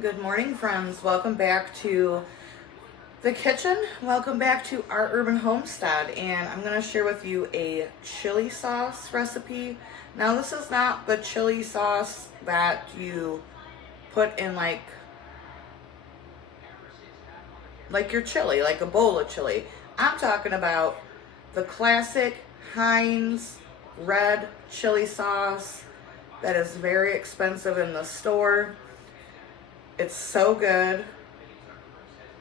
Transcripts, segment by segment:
Good morning, friends. Welcome back to the kitchen. Welcome back to our urban homestead. And I'm going to share with you a chili sauce recipe. Now, this is not the chili sauce that you put in like your chili, like a bowl of chili. I'm talking about the classic Heinz red chili sauce that is very expensive in the store. It's so good.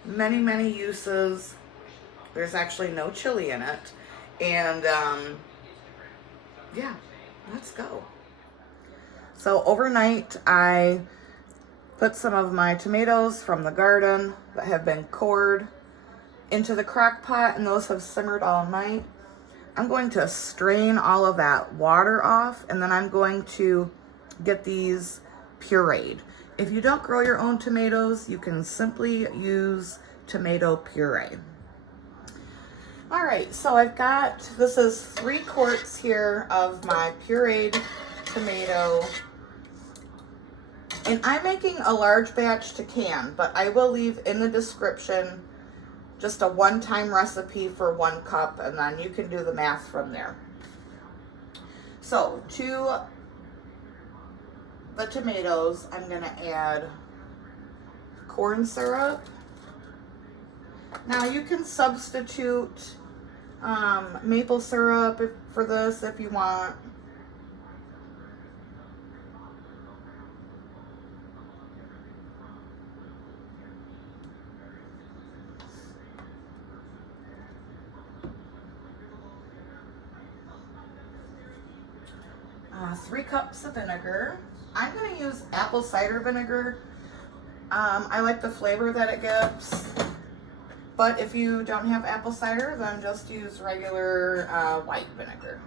Many uses. There's actually no chili in it. And yeah, let's go. So overnight I put some of my tomatoes from the garden that have been cored into the crock pot, and those have simmered all night. I'm going to strain all of that water off, and then I'm going to get these pureed. If you don't grow your own tomatoes, you can simply use tomato puree. All right, so I've got, this is 3 quarts here of my pureed tomato. And I'm making a large batch to can, but I will leave in the description just a one-time recipe for 1 cup, and then you can do the math from there. So to the tomatoes, I'm gonna add corn syrup. Now you can substitute maple syrup for this if you want. Three cups of vinegar. I'm going to use apple cider vinegar. I like the flavor that it gives, but if you don't have apple cider, then just use regular white vinegar.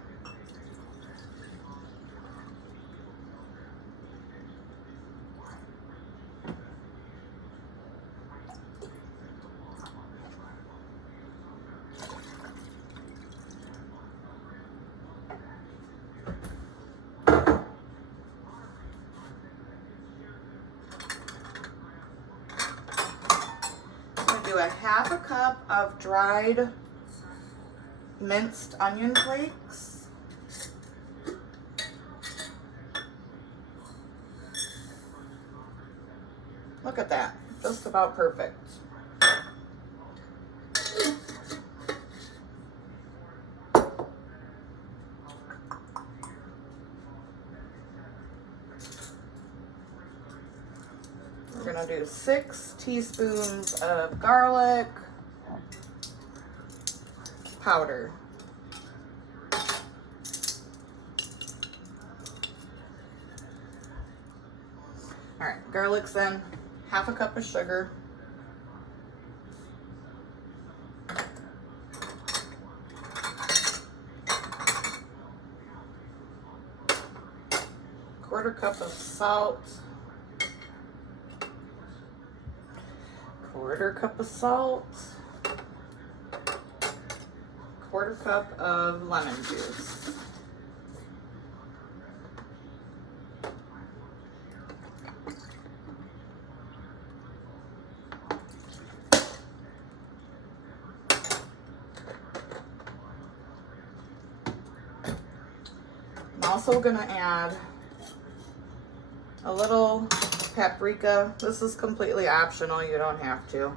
Do a half a cup of dried minced onion flakes. Look at that, just about perfect. We're gonna do 6 teaspoons of garlic powder. All right, garlic's in, half a cup of sugar. Quarter cup of salt. Quarter cup of salt, quarter cup of lemon juice. I'm also gonna add a little paprika. This is completely optional, you don't have to.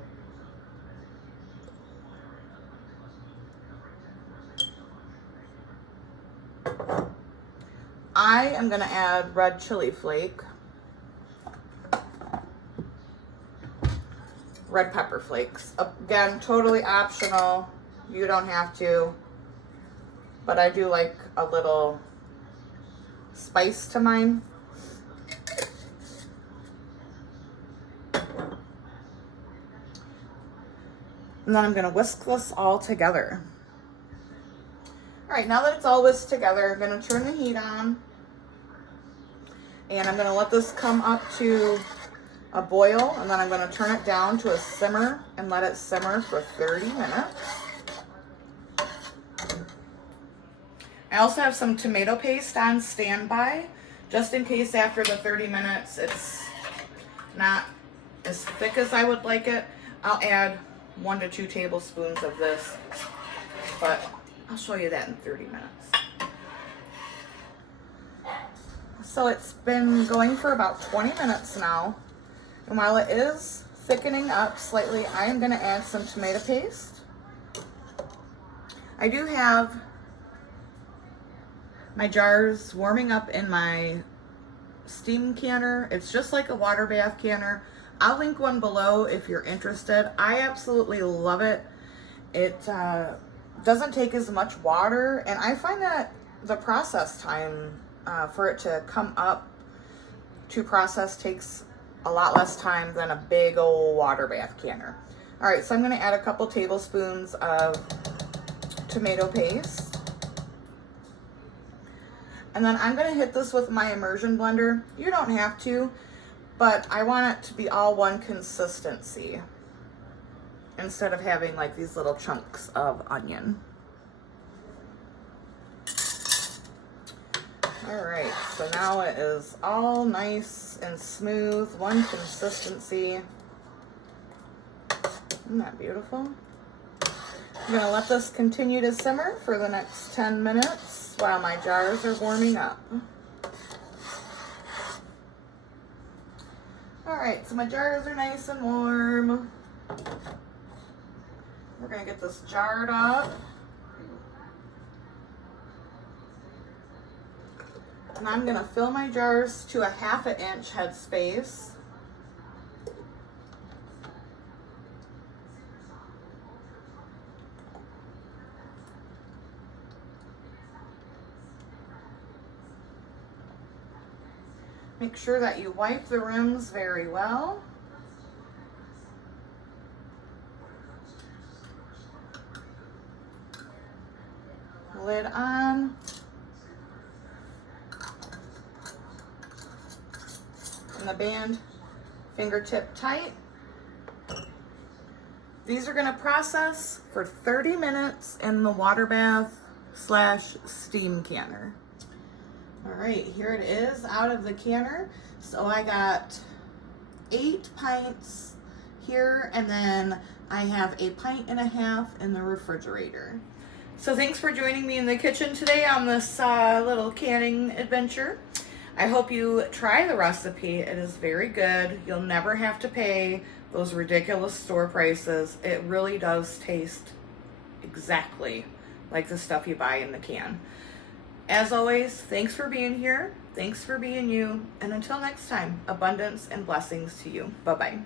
I am gonna add red chili flake, red pepper flakes. Again, totally optional, you don't have to, but I do like a little spice to mine. And then I'm gonna whisk this all together. All right, now that it's all whisked together, I'm gonna turn the heat on, and I'm gonna let this come up to a boil, and then I'm gonna turn it down to a simmer and let it simmer for 30 minutes. I also have some tomato paste on standby, just in case after the 30 minutes it's not as thick as I would like it, I'll add 1 to 2 tablespoons of this, but I'll show you that in 30 minutes. So it's been going for about 20 minutes now, and while it is thickening up slightly, I am going to add some tomato paste. I do have my jars warming up in my steam canner. It's just like a water bath canner. I'll link one below if you're interested. I absolutely love it. It doesn't take as much water, and I find that the process time for it to come up to process takes a lot less time than a big old water bath canner. All right, so I'm going to add a couple tablespoons of tomato paste. And then I'm going to hit this with my immersion blender. You don't have to, but I want it to be all one consistency instead of having like these little chunks of onion. All right, so now it is all nice and smooth, one consistency. Isn't that beautiful? I'm going to let this continue to simmer for the next 10 minutes while my jars are warming up. All right, so my jars are nice and warm. We're going to get this jarred up. And I'm going to fill my jars to a 1/2 inch head space. Make sure that you wipe the rims very well. Lid on. And the band fingertip tight. These are going to process for 30 minutes in the water bath / steam canner. All right, here it is out of the canner. So I got 8 pints here, and then I have a 1.5 pints in the refrigerator. So thanks for joining me in the kitchen today on this little canning adventure. I hope you try the recipe. It is very good. You'll never have to pay those ridiculous store prices. It really does taste exactly like the stuff you buy in the can. As always, thanks for being here. Thanks for being you. And until next time, abundance and blessings to you. Bye-bye.